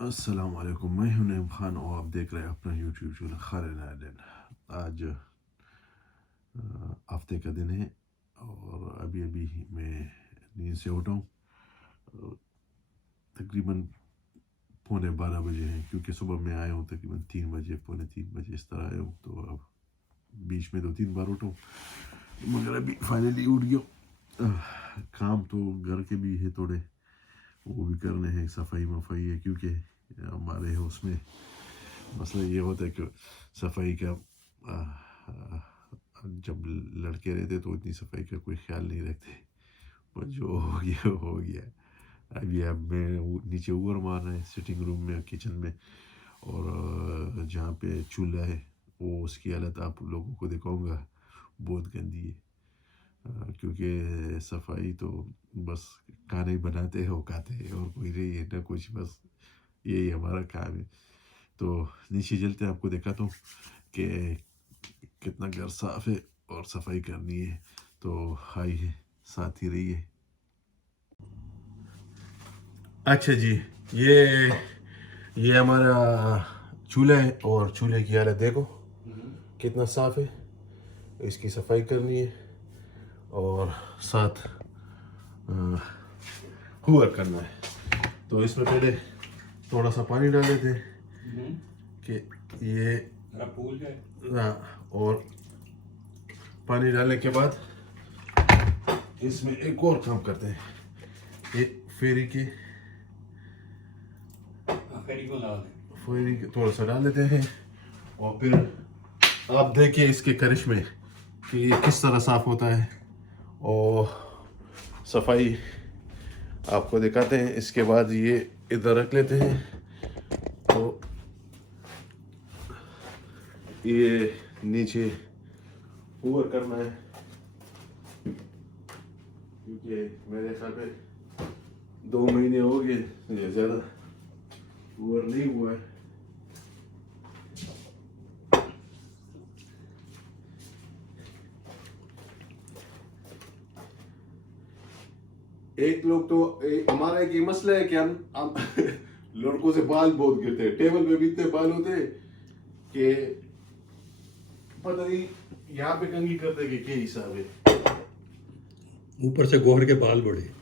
السلام علیکم، میں ہوں نعیم خان اور آپ دیکھ رہے ہیں اپنا یوٹیوب چینل خالد آئلینڈ۔ آج ہفتے کا دن ہے اور ابھی میں نیند سے اٹھا ہوں۔ تقریباً 11:45 ہیں، کیونکہ صبح میں آیا ہوں تقریباً 3 بجے، 3:45 اس طرح آیا ہوں، تو اب بیچ میں 2-3 بار اٹھا ہوں، مگر ابھی فائنلی اٹھ گیا۔ کام تو گھر کے بھی ہے تھوڑے، وہ بھی کرنے ہیں، صفائی ہے، کیونکہ ہمارے اس میں مسئلہ یہ ہوتا ہے کہ صفائی کا جب لڑکے رہتے تو اتنی صفائی کا کوئی خیال نہیں رکھتے، پر جو ہو گیا ہو گیا۔ اب میں نیچے اوور مار رہے ہیں سٹنگ روم میں، کچن میں، اور جہاں پہ چولہا ہے وہ اس کی حالت آپ لوگوں کو دکھاؤں گا، بہت گندی ہے۔ کیونکہ صفائی تو بس کھانا ہی بناتے ہیں، وہ کھاتے ہیں، اور کوئی نہیں ہے نہ کچھ، بس یہی ہمارا کام ہے۔ تو نیچے چلتے آپ کو دکھاتا ہوں کہ کتنا گھر صاف ہے اور صفائی کرنی ہے، تو آئیے ساتھ ہی رہیے۔ اچھا جی، یہ ہمارا چولہا ہے، اور چولہے کی حالت دیکھو کتنا صاف ہے، اس کی صفائی کرنی ہے اور ساتھ ہوا کرنا ہے۔ تو اس میں پہلے تھوڑا سا پانی ڈال دیتے ہیں کہ یہ پھول جائے، اور پانی ڈالنے کے بعد اس میں ایک اور کام کرتے ہیں، یہ فیری کو تھوڑا سا ڈال دیتے ہیں، اور پھر آپ دیکھیں اس کے کرشمے کہ یہ کس طرح صاف ہوتا ہے، اور صفائی آپ کو دکھاتے ہیں۔ اس کے بعد یہ ادھر رکھ لیتے ہیں، تو یہ نیچے اوور کرنا ہے، کیونکہ میرے خیال پہ 2 مہینے ہو گئے، زیادہ اوور نہیں ہوا ہے۔ ایک لوگ تو ہمارا ایک یہ مسئلہ ہے کہ ہم لڑکوں سے بال بہت گرتے ہیں، ٹیبل پہ بھی اتنے بال ہوتے ہیں کہ پتہ نہیں یہاں پہ کنگھی کرتے کہ کیا حساب ہے، اوپر سے گوہر کے بال بڑے۔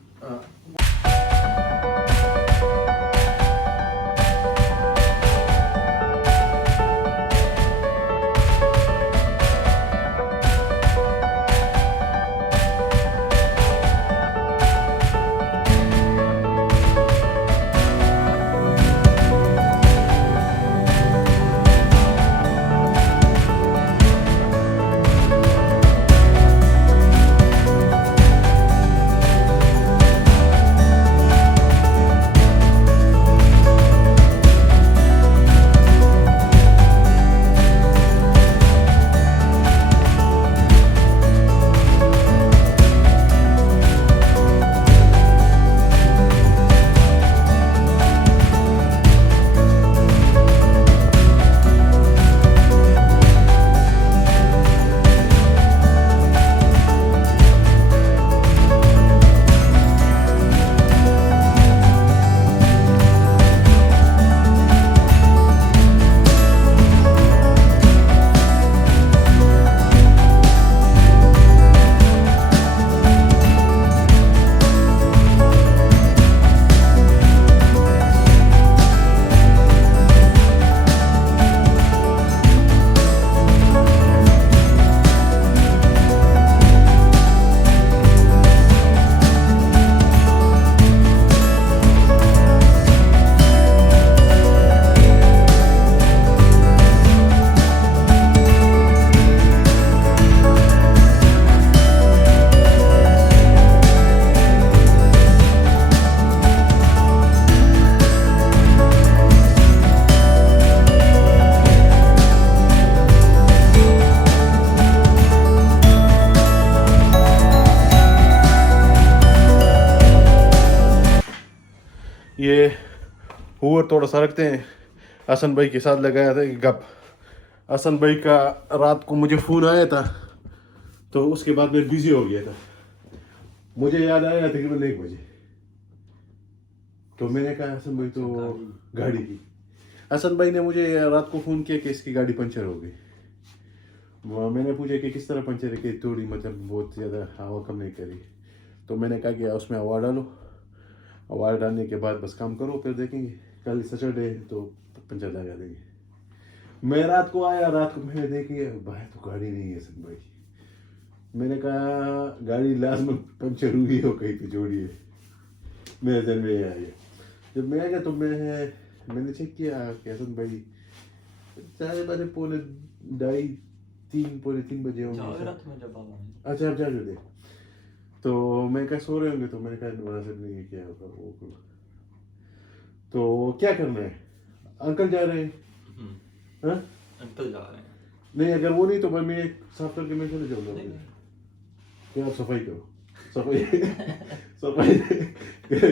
یہ ہوور تھوڑا سا رکھتے ہیں، حسن بھائی کے ساتھ لگایا تھا گپ۔ حسن بھائی کا رات کو مجھے فون آیا تھا، تو اس کے بعد میں بزی ہو گیا تھا، مجھے یاد آیا تقریباً 1 بجے تو میں نے کہا حسن بھائی تو گاڑی کی. حسن بھائی نے مجھے رات کو فون کیا کہ اس کی گاڑی پنچر ہو گئی. میں نے پوچھا کہ کس طرح پنچر ہے, کہ تھوڑی مطلب بہت زیادہ ہوا کم نہیں کری. تو میں نے کہا کہ اس میں ہوا ڈالو, ہوا ڈالنے کے بعد بس کام کرو, پھر دیکھیں گے کل سیٹرڈے ہے تو پنچر لگا دیں گے. میں رات کو آیا, رات کو میں نے دیکھی بھائی تو گاڑی نہیں ہے حسن بھائی. میں نے کہا گاڑی لازم پنچر ہوئی ہو کہیں پہ جوڑی ہے. میرے ذہن میں یہ آیا. جب میں آ گیا تو میں نے چیک کیا کہ حسن بھائی چائے بجے پونے تین بجے ہوں گے. اچھا آپ جا دے. تو میں کہا سو رہے ہوں گے, تو میں نے کہا مناسب نہیں ہے کیا ہوگا وہ. تو کیا کرنا ہے, انکل جا رہے ہیں. ہاں انکل جا رہے ہیں. نہیں اگر وہ نہیں تو میں صاف کر کے میں چلے جاؤں گا. کیا آپ صفائی کرو, صفائی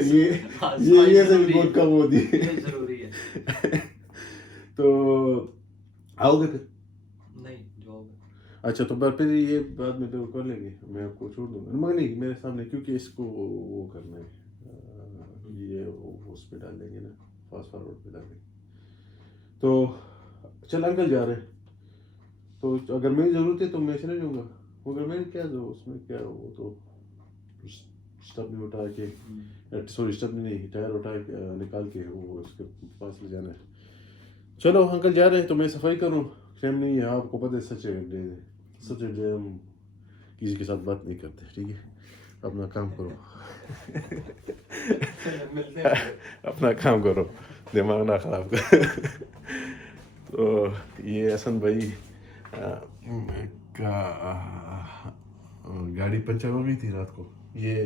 یہ سب بہت کم ہوتی ہے. ضروری ہے. تو آؤ گے پھر؟ نہیں جو اچھا تو پھر یہ بعد میں تو کر لیں گے, میں آپ کو چھوڑ دوں گا. مگر نہیں میرے سامنے, کیونکہ اس کو وہ کرنا ہے, یہ اس پہ ڈال دیں گے نا, فاسٹ فارورڈ پہ ڈال دیں گے. تو چل انکل جا رہے ہیں, تو اگر میری ضرورت ہے تو میں چلے جاؤں گا. مگر میں کیا اس میں کیا وہ تو اسٹپنی اٹھا کے, سوری اسٹپنی نہیں, ٹائر اٹھا کے نکال کے وہ اس کے پاس لے جانا ہے. چلو انکل جا رہے ہیں تو میں صفائی کروں. ٹائم نہیں ہے, آپ کو پتہ ہے سچ ہم کسی کے ساتھ بات نہیں کرتے. ٹھیک ہے, اپنا کام کرو, اپنا کام کرو, دماغ نہ خراب کر. تو یہ حسن بھائی کا گاڑی پنچر ہو گئی تھی رات کو. یہ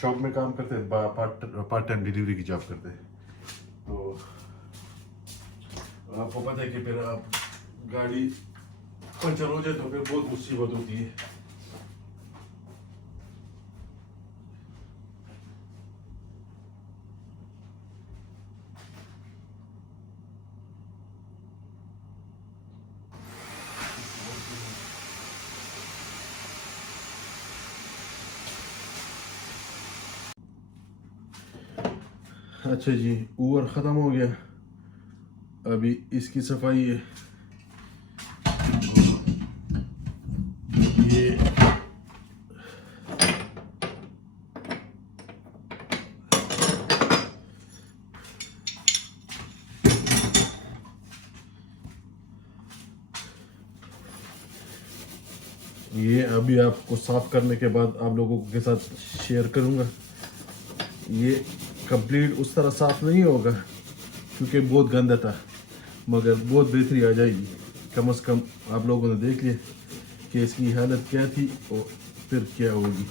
شاپ میں کام کرتے ہیں, پارٹ ٹائم ڈیلیوری کی جاب کرتے ہیں. تو آپ کو پتہ ہے کہ پھر آپ گاڑی پنچر ہو جائے تو پھر بہت مصیبت ہوتی ہے. اچھا جی, اوور ختم ہو گیا. ابھی اس کی صفائی ہے. یہ ابھی آپ کو صاف کرنے کے بعد آپ لوگوں کے ساتھ شیئر کروں گا. یہ کمپلیٹ اس طرح صاف نہیں ہوگا کیونکہ بہت گندا تھا, مگر بہت بہتری آ جائے گی. کم از کم آپ لوگوں نے دیکھ لیا کہ اس کی حالت کیا تھی اور پھر کیا ہوگی.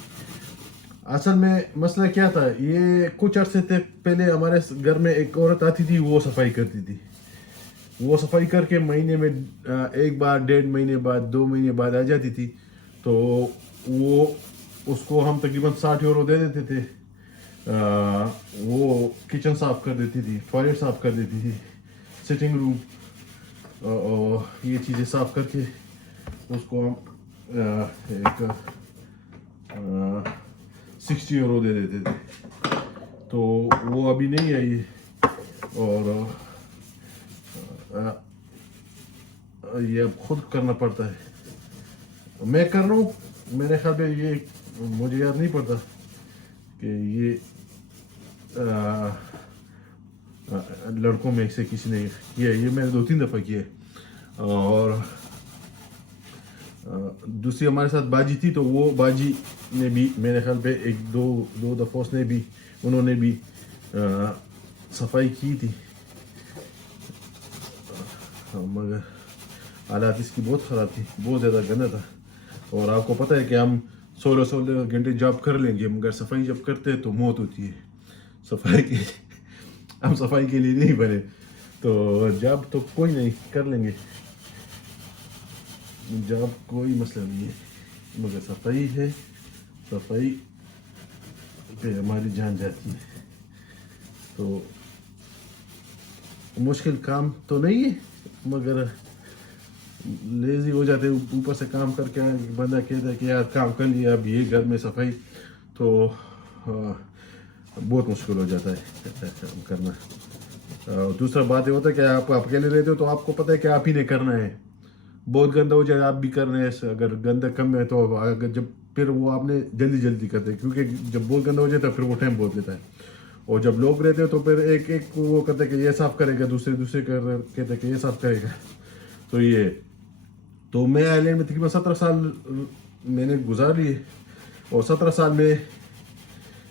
اصل میں مسئلہ کیا تھا, یہ کچھ عرصے سے پہلے ہمارے گھر میں ایک عورت آتی تھی, وہ صفائی کرتی تھی. وہ صفائی کر کے مہینے میں ایک بار, 1.5 مہینے بعد, 2 مہینے بعد آ جاتی تھی. تو وہ اس کو ہم تقریباً 60 یورو دے دیتے تھے. وہ کچن صاف کر دیتی تھی, ٹوائلٹ صاف کر دیتی تھی, سٹنگ روم, یہ چیزیں صاف کر کے اس کو ہم ایک 60 یورو دے دیتے تھے. تو وہ ابھی نہیں آئی, اور یہ اب خود کرنا پڑتا ہے. میں کر رہا ہوں, میرے خیال میں یہ مجھے یاد نہیں پڑتا کہ یہ لڑکوں میں سے کسی نے کیا. یہ میں نے 2-3 دفعہ کیا. اور دوسری ہمارے ساتھ باجی تھی, تو وہ باجی نے بھی میرے خیال پہ 1-2 دفعہ انہوں نے بھی صفائی کی تھی. مگر حالات اس کی بہت خراب تھی, بہت زیادہ گندا تھا. اور آپ کو پتہ ہے کہ ہم 16 گھنٹے جاب کر لیں گے, مگر صفائی جب کرتے ہیں تو موت ہوتی ہے. ہم صفائی کے لیے نہیں بنے. تو جاب تو کوئی نہیں, کر لیں گے, جاب کوئی مسئلہ نہیں ہے, مگر صفائی ہے, صفائی پہ ہماری جان جاتی ہے. تو مشکل کام تو نہیں ہے, مگر لیزی ہو جاتے. اوپر سے کام کر کے بندہ کہتا ہے کہ یار کام کر لیا, اب یہ گھر میں صفائی. تو بہت مشکل ہو جاتا ہے کرنا. دوسرا بات یہ ہوتا ہے کہ آپ اکیلے رہتے ہو تو آپ کو پتہ ہے کہ آپ ہی نے کرنا ہے. بہت گندا ہو جائے آپ بھی کر رہے ہیں, اگر گندا کم ہے تو اگر جب پھر وہ آپ نے جلدی کرتے ہیں, کیونکہ جب بہت گندا ہو جاتا ہے پھر وہ ٹائم بہت لیتا ہے. اور جب لوگ رہتے ہیں تو پھر ایک وہ کرتے ہیں کہ یہ صاف کرے گا, دوسرے کہتے ہیں کہ یہ صاف کرے گا. تو یہ تو میں آئی لینڈ میں تقریباً 17 سال میں نے گزار لیے, اور 17 سال میں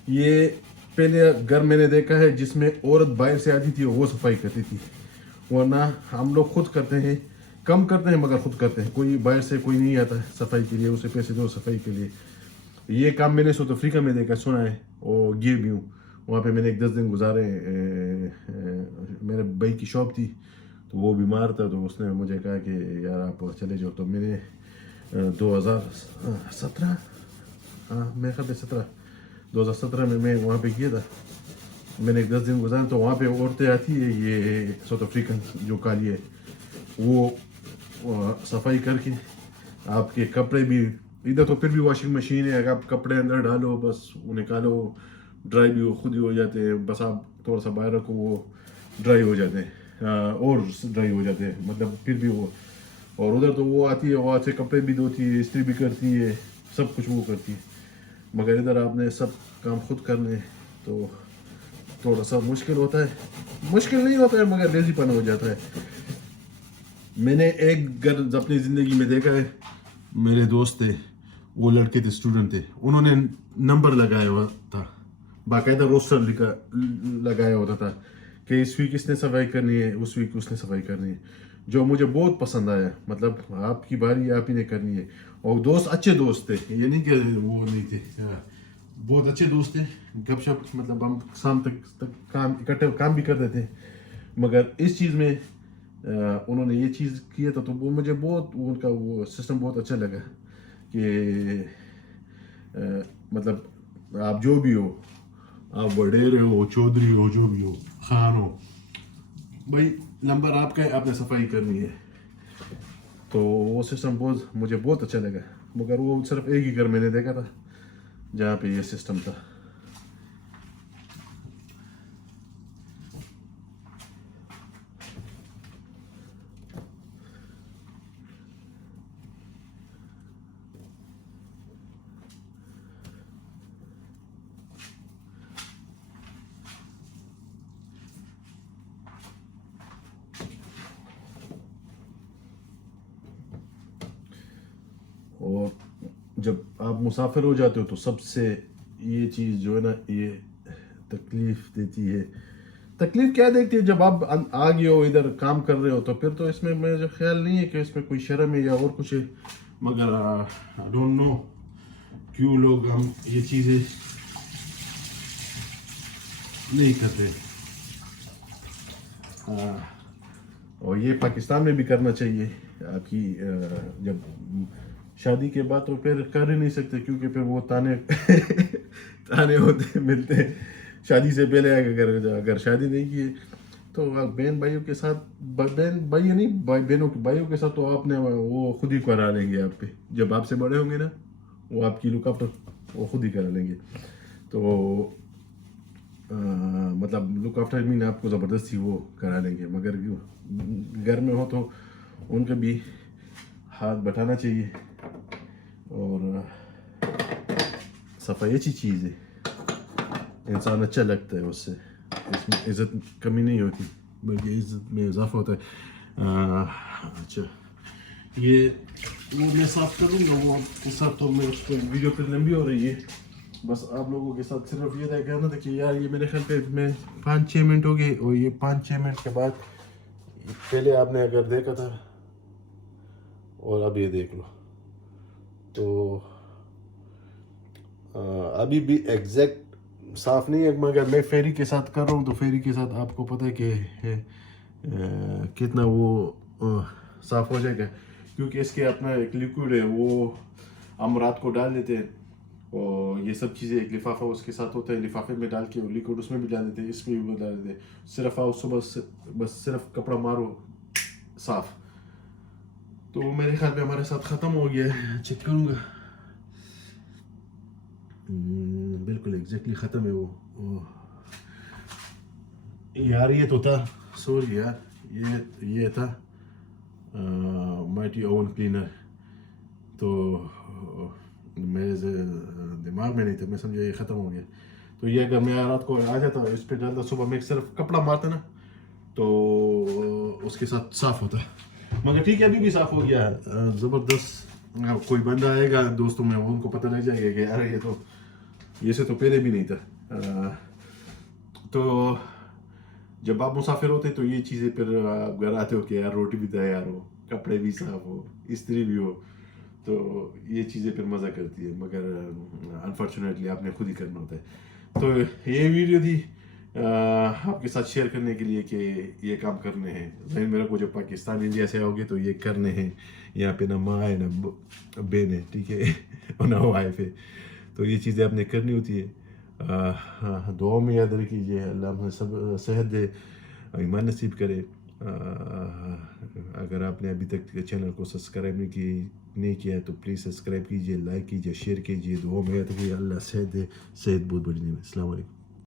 یہ پہلے گھر میں نے دیکھا ہے جس میں عورت باہر سے آتی تھی اور وہ صفائی کرتی تھی, ورنہ ہم لوگ خود کرتے ہیں, کم کرتے ہیں مگر خود کرتے ہیں. کوئی باہر سے کوئی نہیں آتا صفائی کے لیے, اسے پیسے دو صفائی کے لیے. یہ کام میں نے ساؤتھ افریقہ میں دیکھا, سنا ہے, اور گئے بھی ہوں وہاں پہ. میں نے ایک 10 دن گزارے. میرے بھائی کی شاپ تھی تو وہ بیمار تھا, تو اس نے مجھے کہا کہ یار آپ چلے جاؤ. تو میں نے 2017 میں خیال 2017 میں وہاں پہ کیا تھا. میں نے ایک 10 دن گزارا. تو وہاں پہ عورتیں آتی ہے, یہ ساؤتھ افریقن جو کالی ہے, وہ صفائی کر کے آپ کے کپڑے بھی, ادھر تو پھر بھی واشنگ مشین ہے, اگر آپ کپڑے اندر ڈالو بس وہ نکالو, ڈرائی بھی خود ہی ہو جاتے ہیں, بس آپ تھوڑا سا باہر رکھو وہ ڈرائی ہو جاتے ہیں, اور ڈرائی ہو جاتے ہیں مطلب پھر بھی وہ. اور ادھر تو وہ آتی ہے, وہاں سے کپڑے بھی دھوتی ہے, استری بھی کرتی ہے, سب کچھ وہ کرتی ہے. مگر ادھر آپ نے سب کام خود کرنے تو تھوڑا سا مشکل ہوتا ہے. مشکل نہیں ہوتا ہے مگر لیزی پن ہو جاتا ہے. میں نے ایک گھر اپنی زندگی میں دیکھا ہے, میرے دوست تھے, وہ لڑکے تھے, اسٹوڈنٹ تھے, انہوں نے نمبر لگایا ہوا تھا, باقاعدہ روسٹر لگایا ہوتا تھا کہ اس ویک اس نے صفائی کرنی ہے, اس ویک اس نے صفائی کرنی ہے, جو مجھے بہت پسند آیا. مطلب آپ کی باری آپ ہی نے کرنی ہے. اور دوست اچھے دوست تھے, یہ نہیں کہ وہ نہیں تھے, بہت اچھے دوست تھے. گپ شپ مطلب ہم شام تک کام اکٹھے کام بھی کرتے تھے. مگر اس چیز میں انہوں نے یہ چیز کیا تھا تو وہ مجھے بہت, ان کا وہ سسٹم بہت اچھا لگا کہ مطلب آپ جو بھی ہو, آپ وڈیرے ہو, چودھری ہو, جو بھی ہو, خان ہو, بھائی نمبر آپ کا ہے, آپ نے صفائی کرنی ہے. تو وہ سسٹم مجھے بہت اچھا لگا. مگر وہ صرف ایک ہی گھر میں نے دیکھا تھا جہاں پہ یہ سسٹم تھا. اور جب آپ مسافر ہو جاتے ہو تو سب سے یہ چیز جو ہے نا, یہ تکلیف دیتی ہے. تکلیف کیا دیکھتی ہے, جب آپ آ گئے ہو ادھر کام کر رہے ہو تو پھر تو اس میں مجھے خیال نہیں ہے کہ اس میں کوئی شرم ہے یا اور کچھ ہے. مگر آئی ڈونٹ نو کیوں لوگ ہم یہ چیزیں نہیں کرتے. اور یہ پاکستان میں بھی کرنا چاہیے. آپ کی جب شادی کے بعد تو پھر کر ہی نہیں سکتے, کیونکہ پھر وہ تانے ہوتے ملتے ہیں. شادی سے پہلے اگر شادی نہیں کی تو بہن بھائیوں کے ساتھ, بہن بھائی نہیں بھائیوں کے ساتھ تو آپ نے وہ خود ہی کرا لیں گے. آپ پہ جب آپ سے بڑے ہوں گے نا, وہ آپ کی لک آفٹر وہ خود ہی کرا لیں گے. تو مطلب لک آفٹر مین آپ کو زبردستی وہ کرا لیں گے. مگر گھر میں ہو تو ان کے بھی ہاتھ بٹانا چاہیے. اور صفائی اچھی چیز ہے, انسان اچھا لگتا ہے اس سے, اس میں عزت کمی نہیں ہوتی بلکہ عزت میں اضافہ ہوتا ہے. اچھا یہ وہ میں صاف کروں گا, وہ آپ کے ساتھ تو میں اس کو ویڈیو پھر لمبی ہو رہی ہے. بس آپ لوگوں کے ساتھ صرف یہ رہ کہنا تھا کہ یار یہ میرے خیال پہ میں 5-6 منٹ ہو گئے, اور یہ 5-6 منٹ کے بعد پہلے آپ نے اگر دیکھا تھا اور اب یہ دیکھ لو تو ابھی بھی ایگزیکٹ صاف نہیں ہے. مگر میں فیری کے ساتھ کر رہا ہوں تو فیری کے ساتھ آپ کو پتہ ہے کہ کتنا وہ صاف ہو جائے گا, کیونکہ اس کے اپنا ایک لیکوڈ ہے وہ ہم رات کو ڈال دیتے ہیں. اور یہ سب چیزیں ایک لفافہ اس کے ساتھ ہوتا ہے, لفافے میں ڈال کے لیکوڈ اس میں بھی ڈال دیتے ہیں, اس میں بھی ڈال دیتے ہیں. صرف آؤ صبح سے بس صرف کپڑا مارو صاف. تو میرے خیال پہ ہمارے ساتھ ختم ہو گیا ہے. چیک کروں گا بالکل ایگزیکٹلی ختم ہے وہ یار. یہ تو تھا سوری یار, یہ تھا مائٹی اوون کلینر. تو میرے دماغ میں نہیں تھا, میں سمجھا یہ ختم ہو گیا. تو یہ اگر میں رات کو آ جاتا اس پہ ڈالتا, صبح میں صرف کپڑا مارتا نا تو اس کے ساتھ صاف ہوتا. مگر ٹھیک ہے ابھی بھی صاف ہو گیا ہے زبردست. کوئی بندہ آئے گا دوستوں میں, ان کو پتہ لگ جائے گا کہ یار یہ سے تو پہلے بھی نہیں تھا. تو جب آپ مسافر ہوتے تو یہ چیزیں پھر آپ گھر آتے ہو کہ یار روٹی بھی تیار ہو, کپڑے بھی صاف ہو, استری بھی ہو, تو یہ چیزیں پھر مزہ کرتی ہے. مگر انفارچونیٹلی آپ نے خود ہی کرنا ہوتا ہے. تو یہ ویڈیو تھی آپ کے ساتھ شیئر کرنے کے لیے کہ یہ کام کرنے ہیں. ذہن میرا کو جب پاکستان انڈیا سے آؤ گے تو یہ کرنے ہیں. یہاں پہ نہ ماں ہے نہ بہن ہے, ٹھیک ہے, اور نہ وائف ہے. تو یہ چیزیں آپ نے کرنی ہوتی ہے. دعاؤں میں یاد رکھیے, اللہ ہمیں سب صحت دے, ایمان نصیب کرے. اگر آپ نے ابھی تک چینل کو سبسکرائب نہیں کیا ہے تو پلیز سبسکرائب کیجیے, لائک کیجیے, شیئر کیجیے. دعاؤں میں یاد رکھیے, اللہ صحت دے. صحت بہت بڑی نعمت ہے. السلام علیکم.